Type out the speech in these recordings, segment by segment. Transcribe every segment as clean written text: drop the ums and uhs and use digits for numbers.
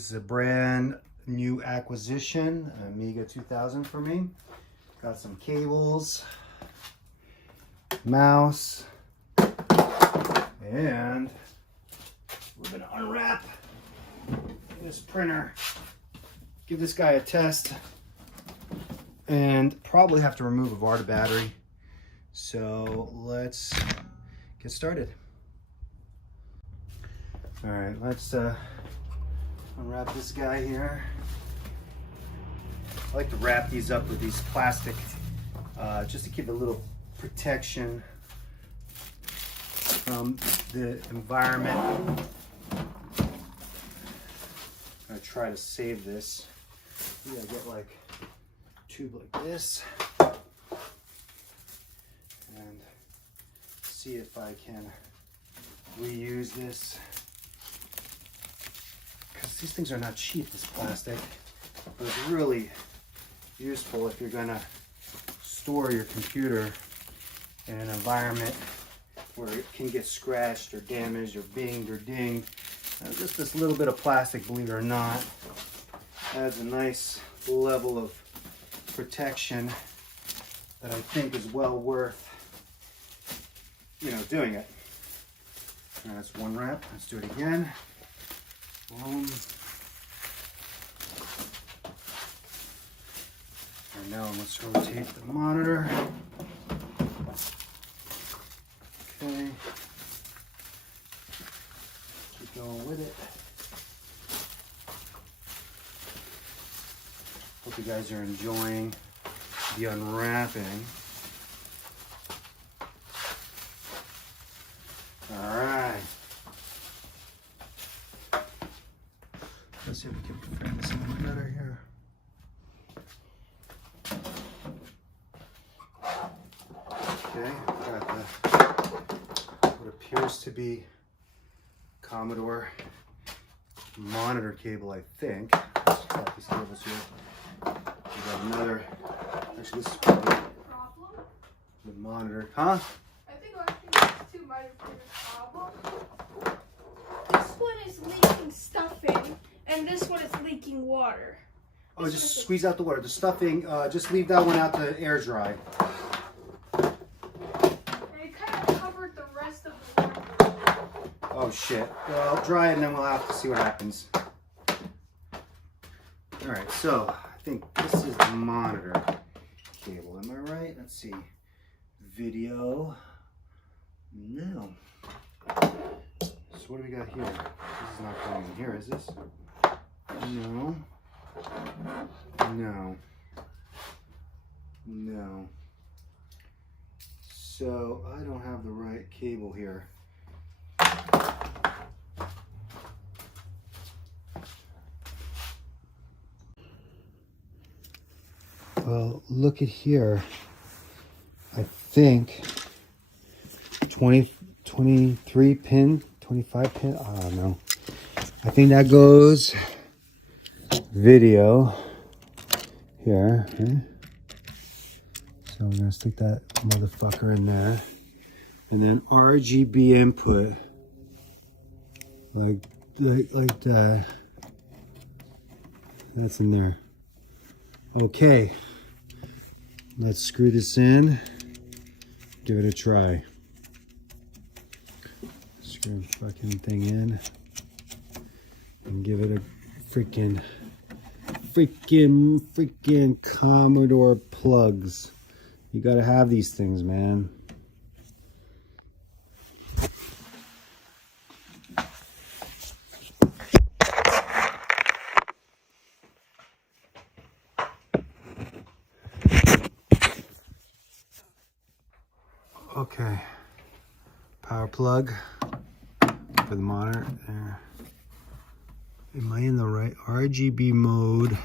This is a brand new acquisition, Amiga 2000 for me. Got some cables, mouse, and we're gonna unwrap this printer, give this guy a test, and probably have to remove a Varta battery. So let's get started. All right, let's unwrap this guy here. I like to wrap these up with these plastic, just to give a little protection from the environment. I'm gonna try to save this. You gotta get like a tube like this and see if I can reuse this. Because these things are not cheap, this plastic, but it's really useful if you're gonna store your computer in an environment where it can get scratched or damaged or binged or dinged. Just this little bit of plastic, believe it or not, adds a nice level of protection that I think is well worth, doing it. And that's one wrap. Let's do it again. Boom. And now let's rotate the monitor. Okay. Keep going with it. Hope you guys are enjoying the unwrapping. All right. Let's see if we can frame this a little better here. Okay, got what appears to be Commodore monitor cable, I think. Let's cut these cables here. We got another. Actually, this is probably the monitor. Huh? I think these two might have been a problem. This one is leaking stuffing, and this one is leaking water. Oh, just squeeze out the water. The stuffing, just leave that one out to air dry. And it kind of covered the rest of the water. Oh shit. Well, I'll dry it and then we'll have to see what happens. Alright, so I think this is the monitor cable. Am I right? Let's see. Video. No. So what do we got here? This is not going in here, is this? No. No. No. So I don't have the right cable here. Well, look at here. I think 23 pin, 25 pin, I don't know. I think that goes video here. Okay? So we're gonna stick that motherfucker in there. And then RGB input, like that. That's in there. Okay. Let's screw this in, give it a try. Screw the fucking thing in and give it a freaking Commodore plugs. You gotta have these things, man. Okay, power plug for the monitor there. Am I in the right RGB mode?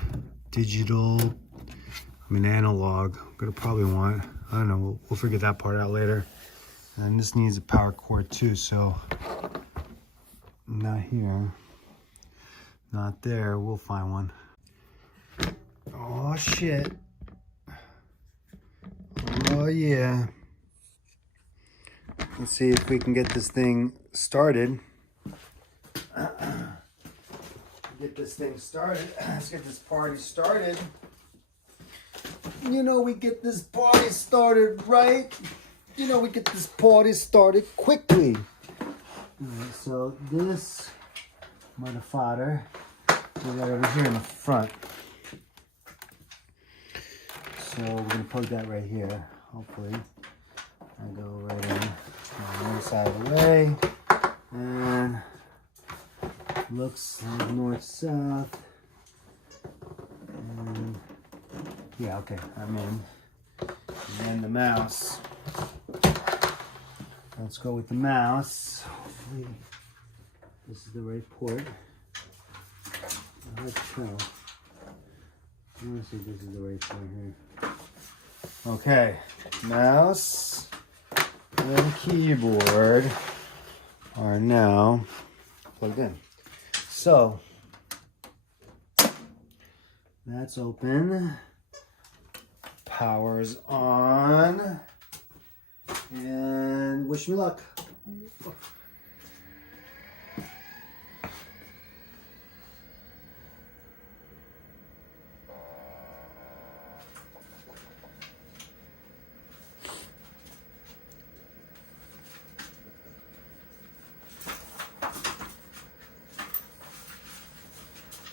Digital, analog. I'm gonna probably want, I don't know, we'll figure that part out later. And this needs a power cord too, so not here, not there, we'll find one. Oh shit. Oh yeah. Let's see if we can get this thing started. get this thing started. Let's get this party started. You know we get this party started, right? You know we get this party started quickly. Alright, so this mother fodder we got over here in the front. So we're gonna plug that right here. Hopefully, I go right in on the other side of the way, and looks like north south. And yeah, okay, I'm in. And then the mouse. Let's go with the mouse. Hopefully, this is the right port. Hard to tell. I want to see if this is the right port here. Okay, mouse and keyboard are now plugged in. So that's open. Power's on. And wish me luck.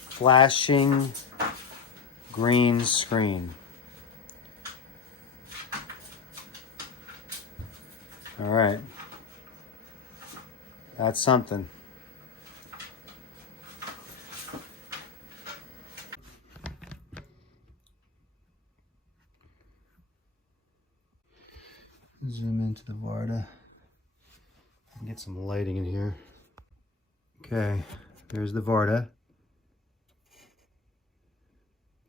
Flashing green screen. All right. That's something. Zoom into the Varta and get some lighting in here. Okay, there's the Varta.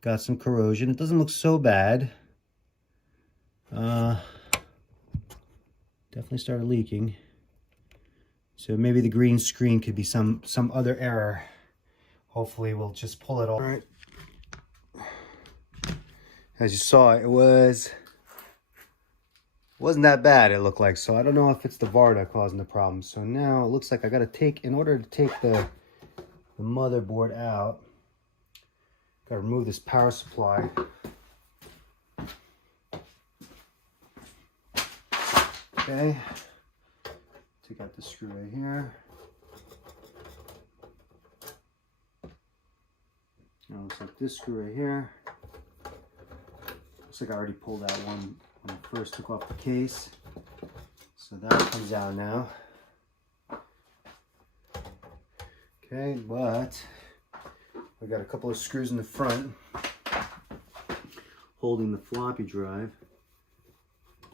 Got some corrosion. It doesn't look so bad. Definitely started leaking. So maybe the green screen could be some other error. Hopefully we'll just pull it all. All right. As you saw, it wasn't that bad, it looked like. So I don't know if it's the Varta causing the problem. So now it looks like I gotta take, in order to take the motherboard out, gotta remove this power supply. Okay, take out the screw right here. Now looks like this screw right here. Looks like I already pulled out one when I first took off the case. So that comes out now. Okay, but we got a couple of screws in the front holding the floppy drive.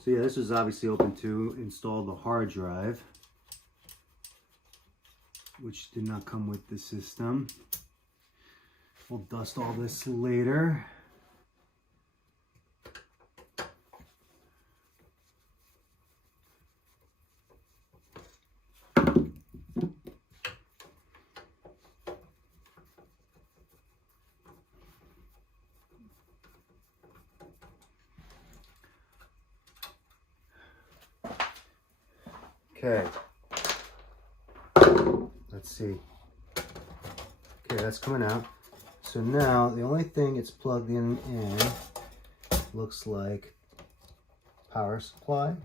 So yeah, this is obviously open to install the hard drive, which did not come with the system. We'll dust all this later. Okay, let's see. Okay, that's coming out. So now the only thing it's plugged in looks like power supply.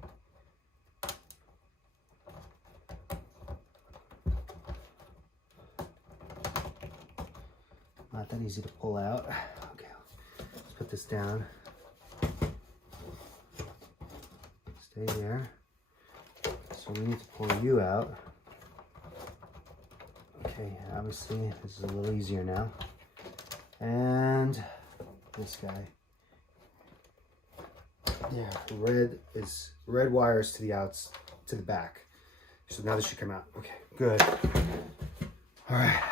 Not that easy to pull out. Okay, let's put this down. Stay there. So we need to pull you out. Okay, obviously this is a little easier now. And this guy. Yeah, red wires to the back. So now this should come out. Okay, good. All right.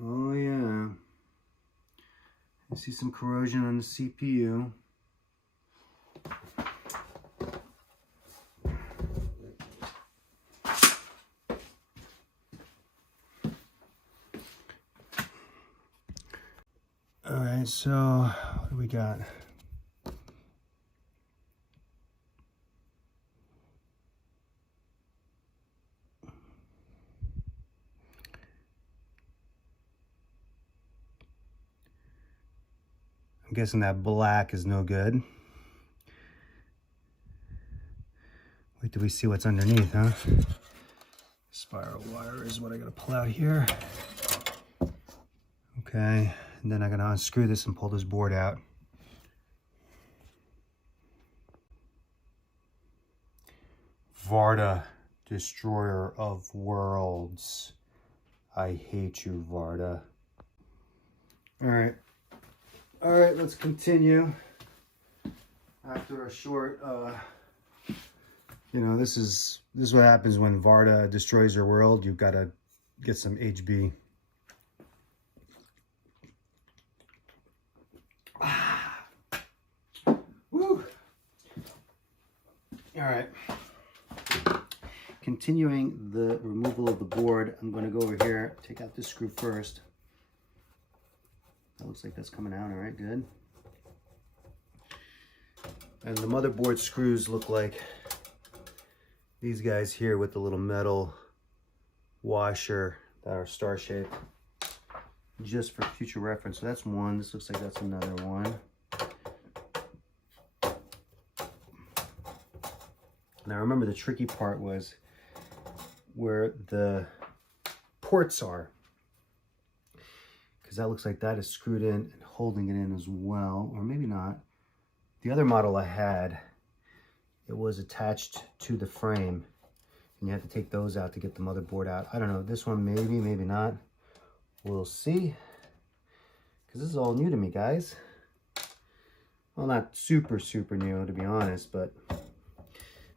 Oh yeah. I see some corrosion on the CPU. All right, so what do we got? I'm guessing that black is no good. Wait till we see what's underneath, huh? Spiral wire is what I gotta pull out here. Okay, and then I'm gonna unscrew this and pull this board out. Varta, destroyer of worlds. I hate you, Varta. All right, let's continue. After a short, you know, this is what happens when Varta destroys your world. You've got to get some HB. Woo! All right. Continuing the removal of the board, I'm going to go over here, take out this screw first. That looks like that's coming out. All right, good. And the motherboard screws look like these guys here with the little metal washer that are star shaped, just for future reference. So that's one. This looks like that's another one. Now remember, the tricky part was where the ports are, because that looks like that is screwed in and holding it in as well, or maybe not. The other model I had, it was attached to the frame, and you have to take those out to get the motherboard out. I don't know, this one maybe, maybe not. We'll see, because this is all new to me, guys. Well, not super new, to be honest, but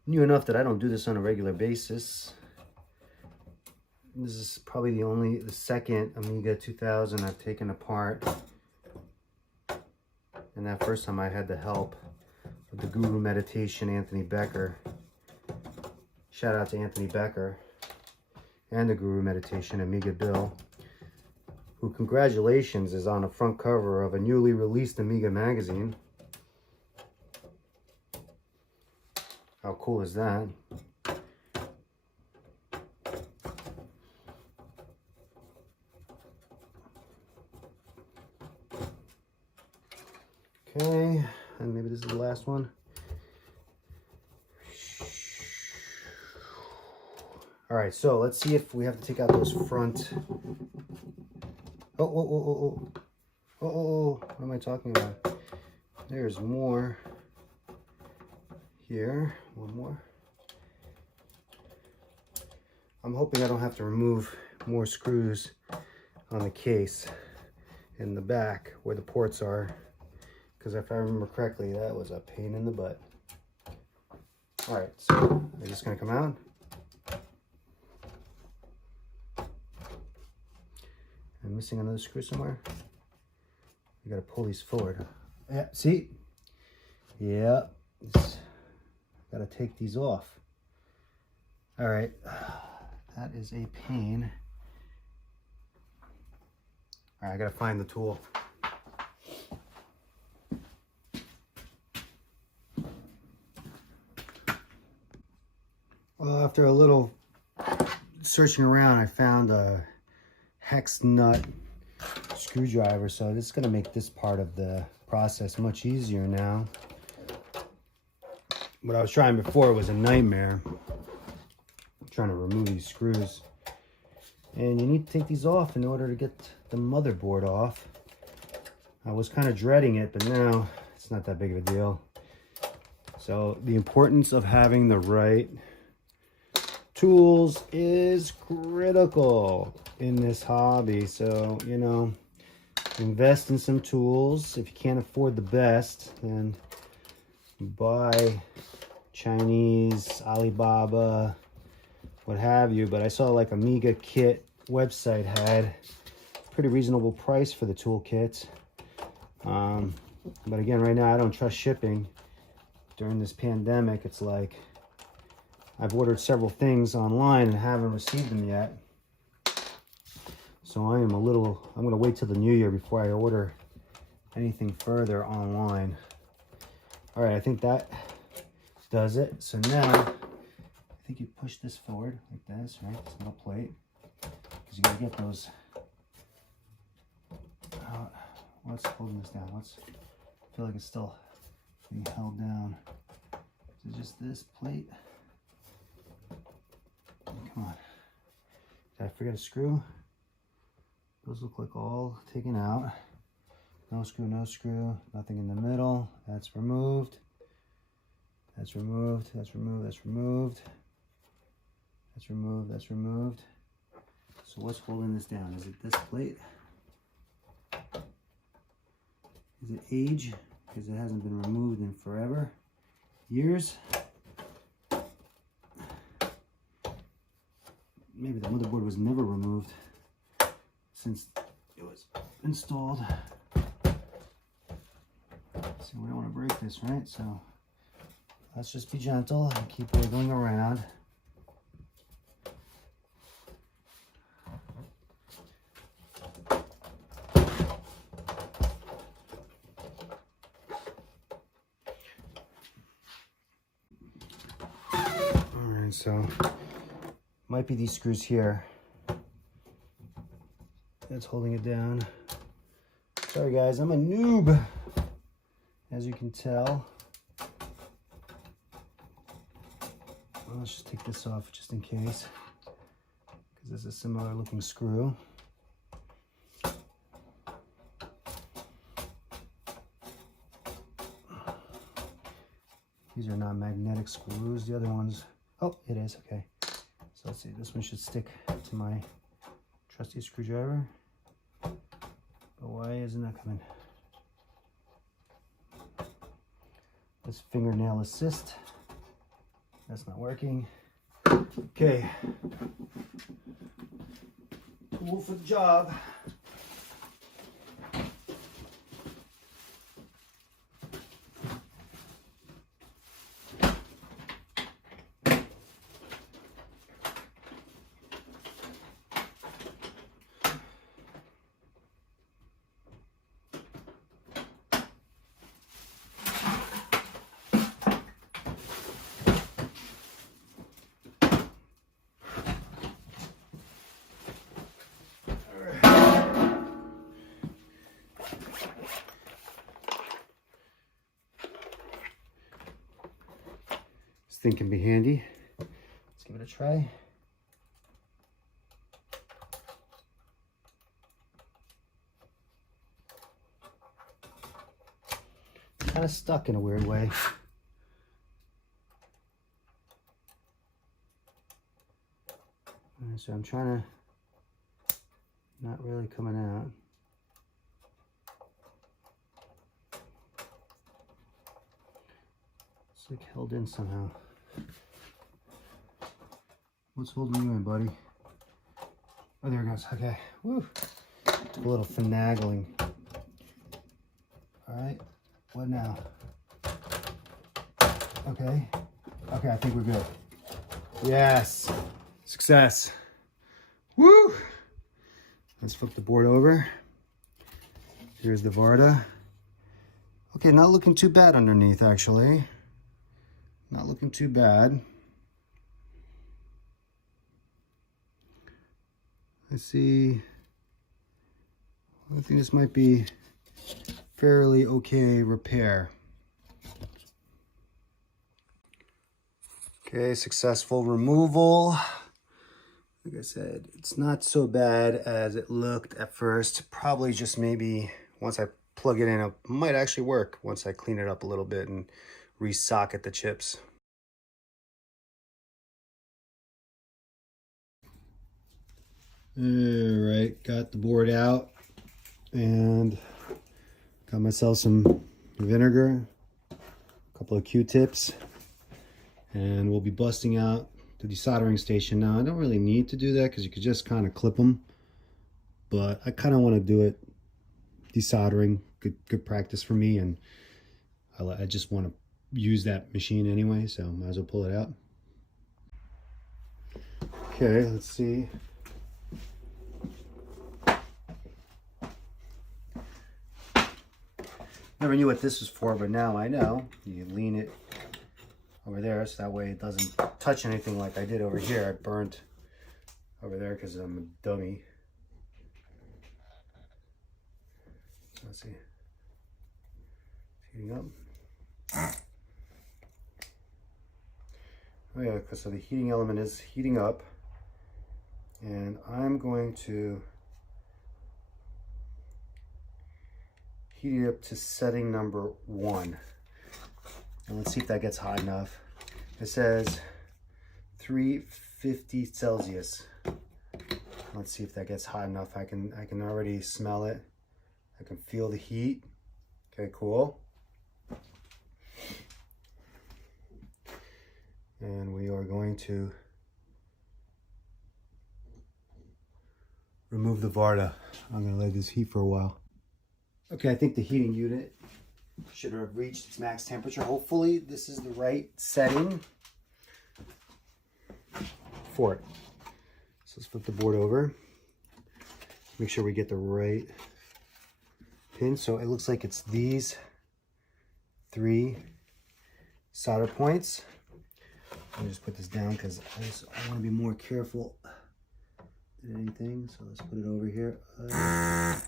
new enough that I don't do this on a regular basis. This is probably the second Amiga 2000 I've taken apart. And that first time I had the help of the Guru Meditation, Anthony Becker. Shout out to Anthony Becker and the Guru Meditation, Amiga Bill, who, congratulations, is on the front cover of a newly released Amiga magazine. How cool is that? Okay, and maybe this is the last one. All right, so let's see if we have to take out those front. Oh, what am I talking about? There's more here. One more. I'm hoping I don't have to remove more screws on the case in the back where the ports are, because if I remember correctly, that was a pain in the butt. All right, so they're just gonna come out. I'm missing another screw somewhere. You gotta pull these forward. Yeah, see? Yeah, gotta take these off. All right, that is a pain. All right, I gotta find the tool. Well, after a little searching around, I found a hex nut screwdriver, so this is going to make this part of the process much easier now. What I was trying before was a nightmare, trying to remove these screws. And you need to take these off in order to get the motherboard off. I was kind of dreading it, but now it's not that big of a deal. So the importance of having the right tools is critical in this hobby. So, you know, invest in some tools. If you can't afford the best, then buy Chinese, Alibaba, what have you. But I saw like Amiga Kit website had pretty reasonable price for the toolkits. But again, right now I don't trust shipping. During this pandemic, it's like I've ordered several things online and haven't received them yet. So I'm going to wait till the new year before I order anything further online. All right, I think that does it. So now, I think you push this forward like this, right? This little plate. Because you got to get those. What's holding this down? feel like it's still being held down. Is it just this plate? Come on. Did I forget a screw? Those look like all taken out. No screw, no screw. Nothing in the middle. That's removed. That's removed. That's removed. That's removed. That's removed. That's removed. So what's holding this down? Is it this plate? Is it age? Because it hasn't been removed in forever. Years. Maybe the motherboard was never removed since it was installed. So we don't want to break this, right? So let's just be gentle and keep wiggling around. Alright, so might be these screws here that's holding it down. Sorry guys, I'm a noob, as you can tell. Well, let's just take this off just in case, because there's a similar looking screw. These are not magnetic screws. The other ones, oh, it is, okay. So let's see, this one should stick to my trusty screwdriver. But why isn't that coming? This fingernail assist, that's not working. Okay, tool for the job. This thing can be handy. Let's give it a try. Kind of stuck in a weird way. So I'm trying to, not really coming out. It's like held in somehow. What's holding you in, buddy? Oh, there it goes. Okay. Woo. Took a little finagling. All right. What now? Okay. Okay, I think we're good. Yes. Success. Woo! Let's flip the board over. Here's the Varta. Okay, not looking too bad underneath, actually. Not looking too bad. Let's see. I think this might be fairly okay repair. Okay, successful removal. Like I said, it's not so bad as it looked at first. Probably just maybe once I plug it in, it might actually work once I clean it up a little bit and re-socket the chips. All right, got the board out and got myself some vinegar, a couple of Q-tips, and we'll be busting out the desoldering station. Now, I don't really need to do that because you could just kind of clip them, but I kind of want to do it desoldering. Good practice for me, and I just want to use that machine anyway, so might as well pull it out. Okay, let's see. Never knew what this was for, but now I know. You lean it over there so that way it doesn't touch anything like I did over here. I burnt over there because I'm a dummy. Let's see. heating up. Oh yeah, so the heating element is heating up. And I'm going to heat it up to setting number 1. And let's see if that gets hot enough. It says 350 Celsius. Let's see if that gets hot enough. I can already smell it. I can feel the heat. Okay, cool. And we are going to remove the Varta. I'm going to let this heat for a while. Okay, I think the heating unit should have reached its max temperature. Hopefully this is the right setting for it. So let's flip the board over. Make sure we get the right pin. So it looks like it's these 3 solder points. Let me just put this down because I want to be more careful than anything. So let's put it over here. Well,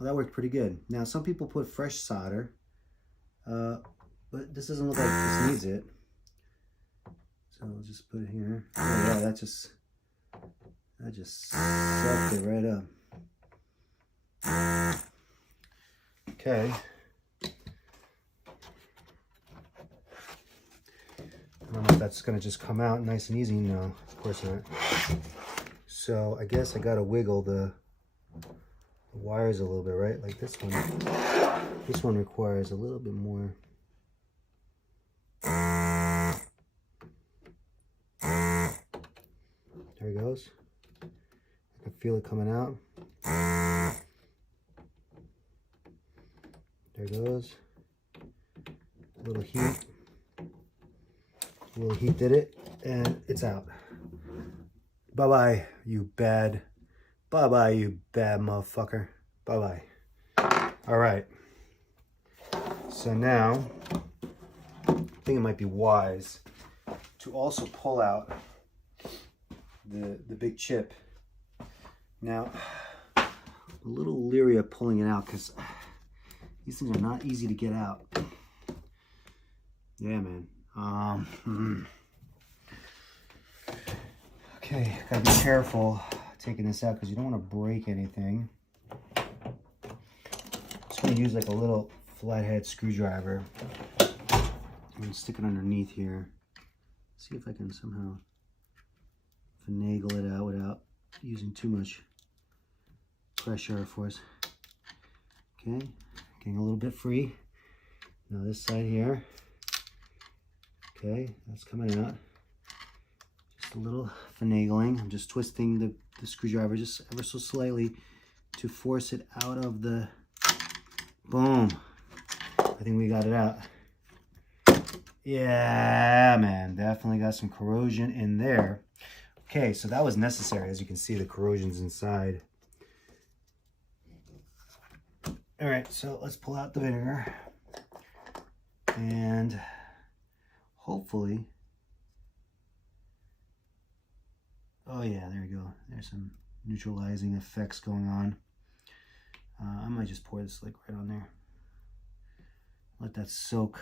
that worked pretty good. Now, some people put fresh solder, but this doesn't look like this needs it. So I'll just put it here. Oh yeah, that just sucked it right up. Okay. I don't know if that's gonna just come out nice and easy. No, of course not. So I guess I gotta wiggle the wires a little bit, right? Like this one. This one requires a little bit more. There it goes. I can feel it coming out. There it goes. A little heat. A little heat did it, and it's out. Bye-bye, you bad. Bye-bye, you bad motherfucker. Bye-bye. All right. So now, I think it might be wise to also pull out the big chip. Now, I'm a little leery of pulling it out because these things are not easy to get out. Yeah, man. Okay, gotta be careful taking this out because you don't want to break anything. Just gonna use like a little flathead screwdriver and stick it underneath here. See if I can somehow finagle it out without using too much pressure or force. Okay, getting a little bit free. Now this side here. Okay, that's coming out. Just a little finagling. I'm just twisting the screwdriver just ever so slightly to force it out of the... Boom. I think we got it out. Yeah, man, definitely got some corrosion in there. Okay, so that was necessary. As you can see, the corrosion's inside. All right, so let's pull out the vinegar. And hopefully... Oh yeah, there you go. There's some neutralizing effects going on. I might just pour this like right on there. Let that soak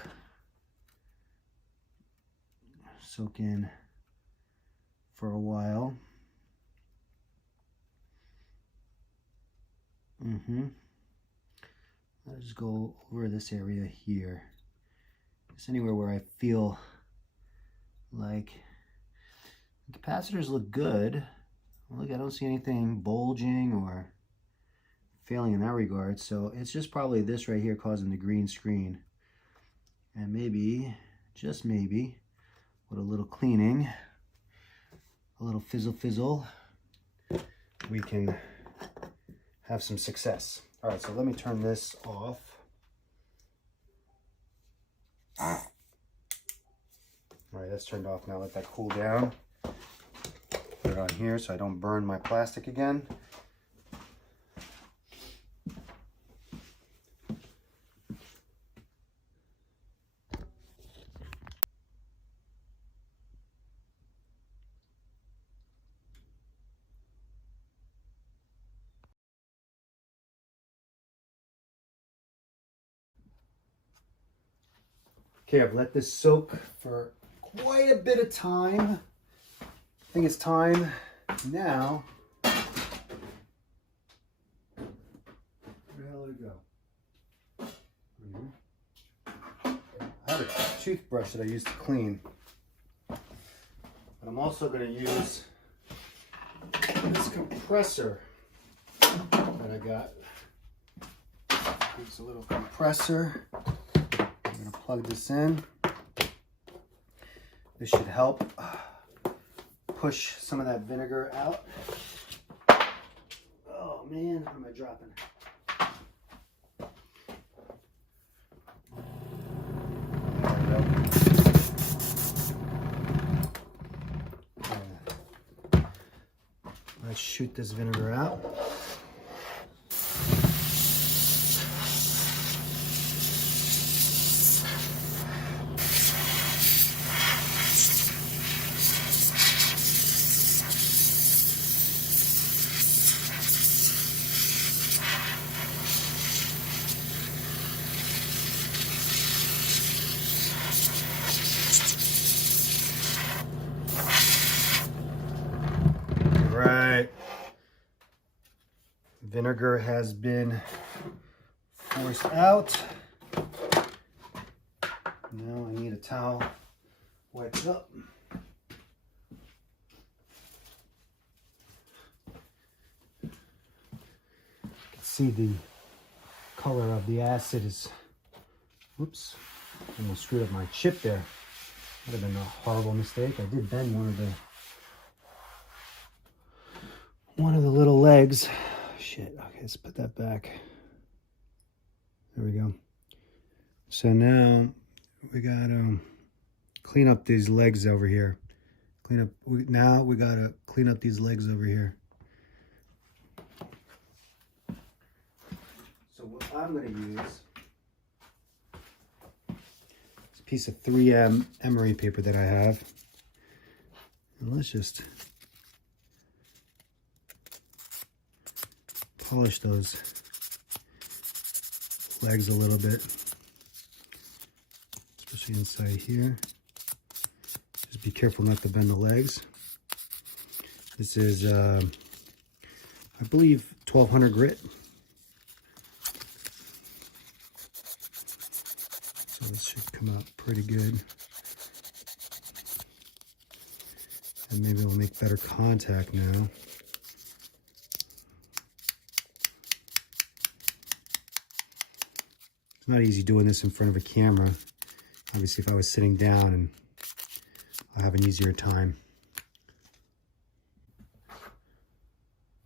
in for a while. I'll just go over this area here. Just anywhere where I feel like the capacitors look good. Look, I don't see anything bulging or failing in that regard. So it's just probably this right here causing the green screen. And maybe, just maybe, with a little cleaning, a little fizzle, we can have some success. All right, so let me turn this off. All right, that's turned off now. Let that cool down. Put it on here so I don't burn my plastic again. Okay, I've let this soak for quite a bit of time. I think it's time now. Where the hell did it go? I have a toothbrush that I used to clean. And I'm also going to use this compressor that I got. It's a little compressor. I'm going to plug this in. This should help push some of that vinegar out. Oh man, what am I dropping? Let's shoot this vinegar out. Vinegar has been forced out. Now I need a towel, wipe it up. You can see the color of the acid is, whoops, almost screwed up my chip there. Would have been a horrible mistake. I did bend one of the little legs. Shit, okay, let's put that back. There we go. So now we gotta clean up these legs over here. Now we gotta clean up these legs over here. So what I'm gonna use is a piece of 3M emery paper that I have. And let's just polish those legs a little bit, especially inside here. Just be careful not to bend the legs. This is, I believe, 1200 grit. So this should come out pretty good. And maybe it'll make better contact now. It's not easy doing this in front of a camera. Obviously, if I was sitting down, and I'll have an easier time.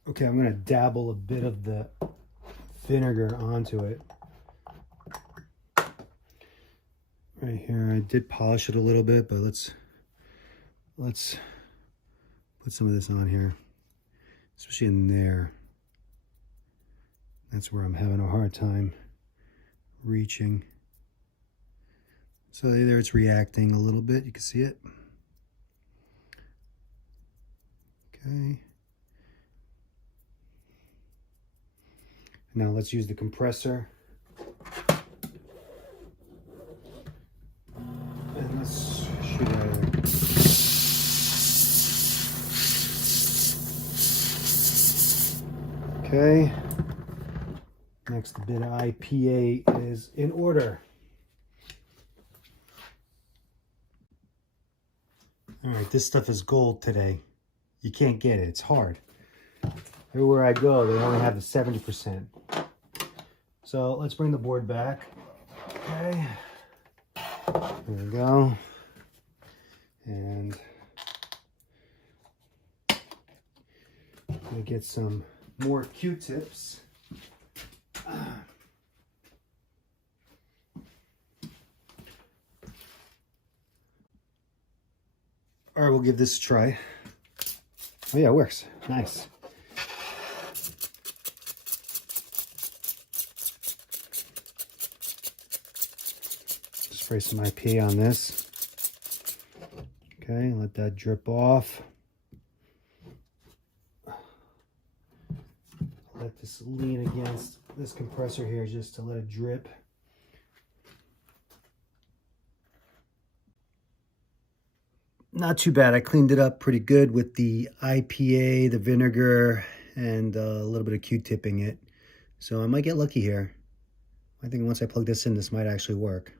Okay, I'm gonna dabble a bit of the vinegar onto it. Right here, I did polish it a little bit, but let's put some of this on here, especially in there. That's where I'm having a hard time reaching. So there it's reacting a little bit. You can see it. Okay. Now let's use the compressor. And let's shoot out. Okay. Next bit of IPA is in order. All right, this stuff is gold today. You can't get it, it's hard. Everywhere I go, they only have the 70%. So let's bring the board back. Okay, there we go. And I'm gonna get some more Q-tips. All right, we'll give this a try. Oh yeah, it works. Nice. Just spray some IPA on this. Okay, let that drip off. Let this lean against this compressor here just to let it drip. not too bad. I cleaned it up pretty good with the IPA, the vinegar, and a little bit of Q-tipping it. So I might get lucky here. I think once I plug this in, this might actually work.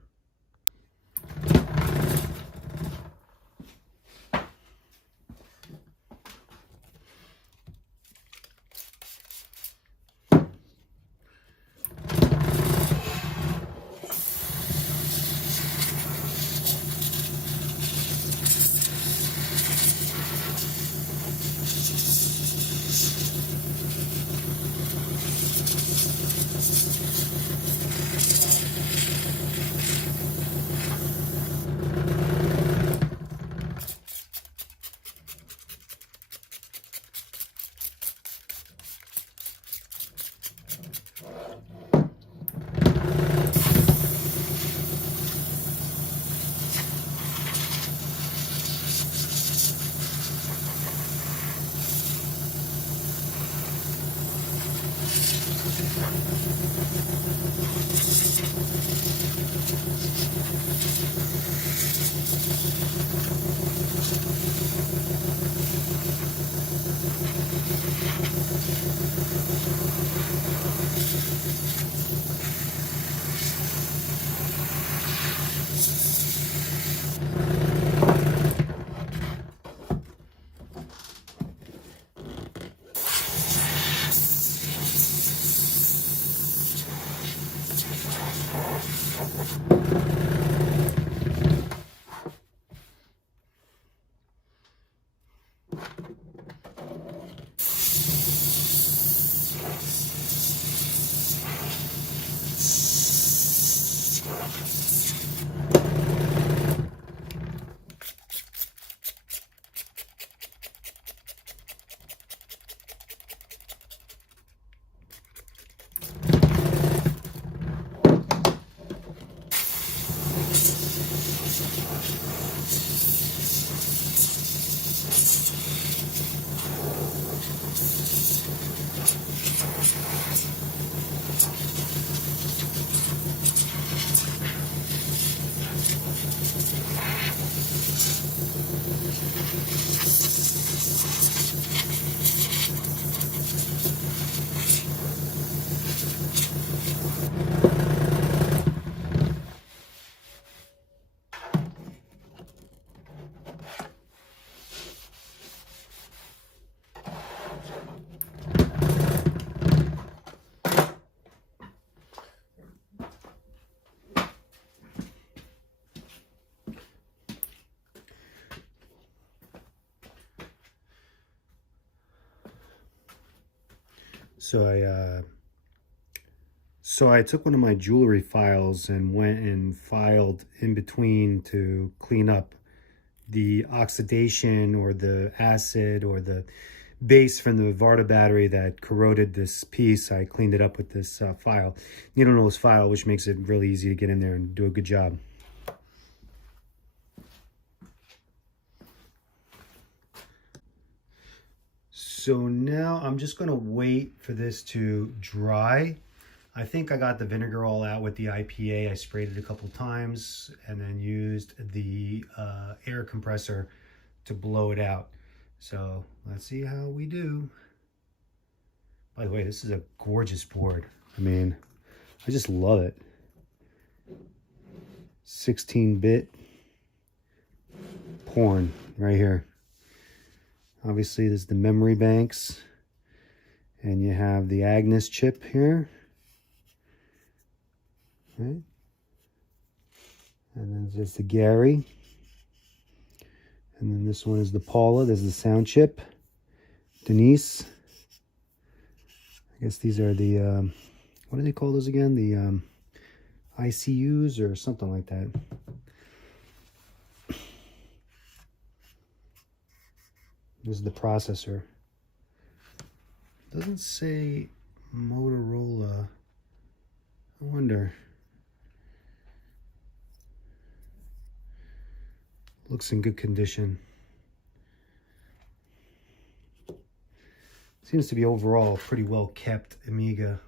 So I took one of my jewelry files and went and filed in between to clean up the oxidation or the acid or the base from the Varta battery that corroded this piece. I cleaned it up with this file. Needle-nose file, which makes it really easy to get in there and do a good job. So now I'm just going to wait for this to dry. I think I got the vinegar all out with the IPA. I sprayed it a couple times and then used the air compressor to blow it out. So let's see how we do. By the way, this is a gorgeous board. I mean, I just love it. 16-bit porn right here. Obviously, there's the memory banks, and you have the Agnes chip here. Okay. And then there's the Gary. And then this one is the Paula. There's the sound chip. Denise. I guess these are the, what do they call those again? The ICUs or something like that. This is the processor. Doesn't say Motorola. I wonder. Looks in good condition. Seems to be overall a pretty well kept Amiga.